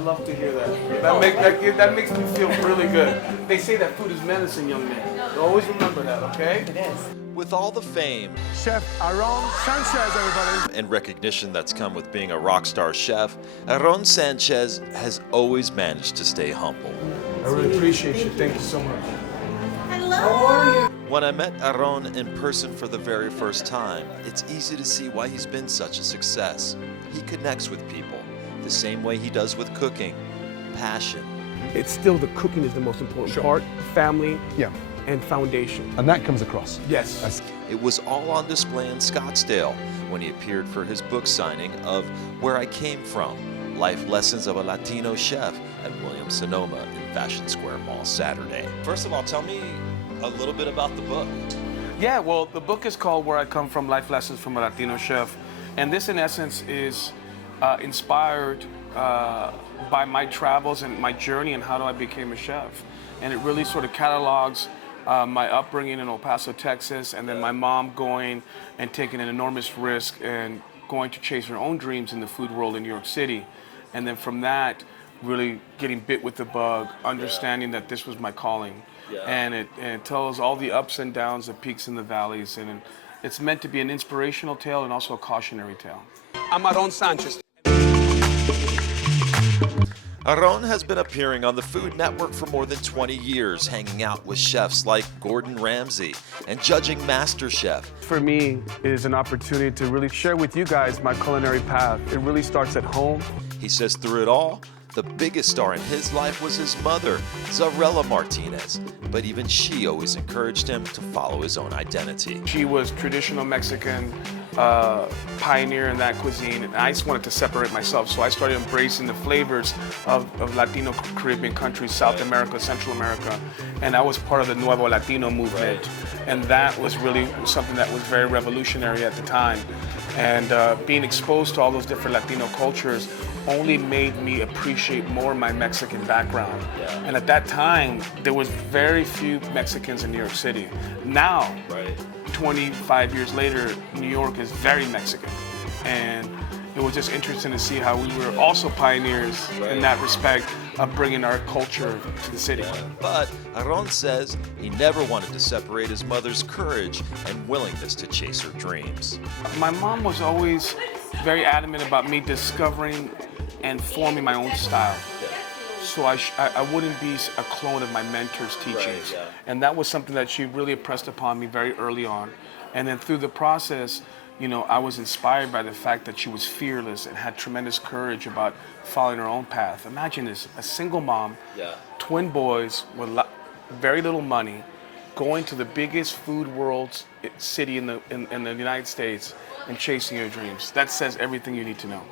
I love to hear that. That makes me feel really good. They say that food is medicine, young man. So always remember that, okay? It is. With all the fame Chef Aaron Sanchez, everybody. and recognition that's come with being a rock star chef, Aaron Sanchez has always managed to stay humble. I really appreciate you. Thank you so much. Hello. When I met Aaron in person for the very first time, it's easy to see why he's been such a success. He connects with people the same way he does with cooking. Passion. It's still the cooking is the most important part, family Yeah, and foundation. and that comes across. Yes. It was all on display in Scottsdale when he appeared for his book signing of Where I Came From, Life Lessons of a Latino Chef at Williams-Sonoma in Fashion Square Mall Saturday. First of all, tell me a little bit about the book. Yeah, well, the book is called Where I Come From, Life Lessons from a Latino Chef. And this, in essence, is inspired by my travels and my journey and how I became a chef. And it really sort of catalogs my upbringing in El Paso, Texas, and then my mom going and taking an enormous risk and going to chase her own dreams in the food world in New York City. And then from that, really getting bit with the bug, understanding that this was my calling. And it tells all the ups and downs, the peaks and the valleys, and it's meant to be an inspirational tale and also a cautionary tale. I'm Aaron Sanchez. Aaron has been appearing on the Food Network for more than 20 years, hanging out with chefs like Gordon Ramsay and judging MasterChef. For me, it is an opportunity to really share with you guys my culinary path. It really starts at home. He says through it all, the biggest star in his life was his mother, Zarela Martinez, but even she always encouraged him to follow his own identity. She was traditional Mexican, pioneer in that cuisine, and I just wanted to separate myself, so I started embracing the flavors of Latino Caribbean countries, South America, Central America, and I was part of the Nuevo Latino movement, and that was really something that was very revolutionary at the time. And being exposed to all those different Latino cultures only made me appreciate more my Mexican background. And at that time, there was very few Mexicans in New York City. Now, 25 years later, New York is very Mexican. And it was just interesting to see how we were also pioneers in that respect of bringing our culture to the city. But Aaron says he never wanted to separate his mother's courage and willingness to chase her dreams. My mom was always very adamant about me discovering and forming my own style. So I wouldn't be a clone of my mentor's teachings. And that was something that she really impressed upon me very early on. And then through the process, you know, I was inspired by the fact that she was fearless and had tremendous courage about following her own path. Imagine this, a single mom, twin boys with very little money, going to the biggest food world city in the United States and chasing your dreams. That says everything you need to know.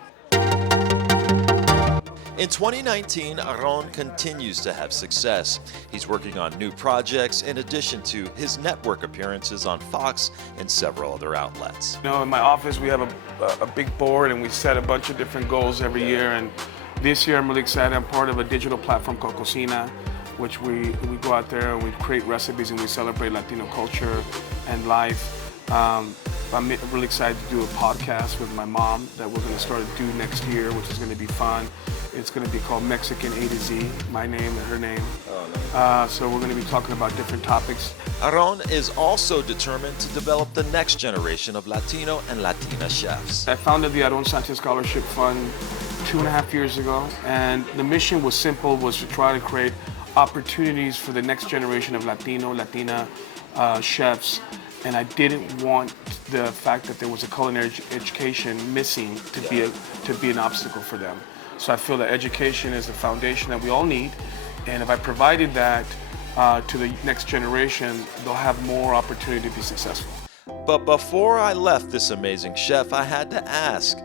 In 2019, Aaron continues to have success. He's working on new projects in addition to his network appearances on Fox and several other outlets. You know, in my office, we have a big board and we set a bunch of different goals every year. And this year, I'm really excited. I'm part of a digital platform called Cocina, which we go out there and we create recipes and we celebrate Latino culture and life. I'm really excited to do a podcast with my mom that we're going to start to do next year, which is going to be fun. It's going to be called Mexican A to Z, my name and her name. So we're going to be talking about different topics. Aaron is also determined to develop the next generation of Latino and Latina chefs. I founded the Aaron Sanchez Scholarship Fund 2.5 years ago, and the mission was simple, was to try to create opportunities for the next generation of Latino, Latina chefs. And I didn't want the fact that there was a culinary education missing to be an obstacle for them. So I feel that education is the foundation that we all need, and if I provided that to the next generation, they'll have more opportunity to be successful. But before I left this amazing chef, I had to ask,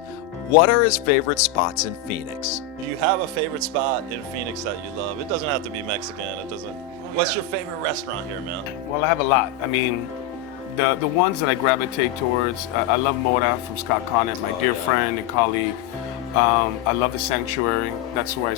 what are his favorite spots in Phoenix? Do you have a favorite spot in Phoenix that you love? It doesn't have to be Mexican. It doesn't. What's your favorite restaurant here, man? Well, I have a lot. I mean, the ones that I gravitate towards, I love Mora from Scott Conant, my dear friend and colleague. I love the Sanctuary. That's where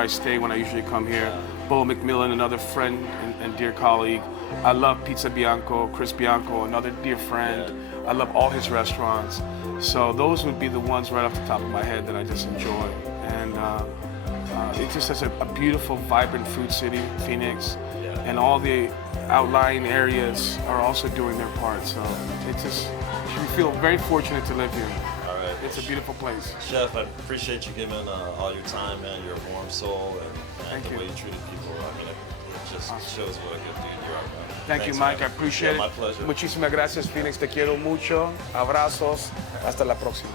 I stay when I usually come here. Bo McMillan, another friend and dear colleague. I love Pizza Bianco, Chris Bianco, another dear friend. I love all his restaurants. So those would be the ones right off the top of my head that I just enjoy. And it's just such a beautiful, vibrant food city, Phoenix, and all the outlying areas are also doing their part. So it's just, we feel very fortunate to live here. All right. It's a beautiful place. Chef, I appreciate you giving all your time, man. You're a warm soul, and Thank the you. way you treated people. I mean, it just shows what a good dude you are, man. Thank you, Thanks, Mike. man. I appreciate Yeah, it. my pleasure. Muchísimas gracias, Phoenix. Te quiero mucho. Abrazos. Hasta la próxima.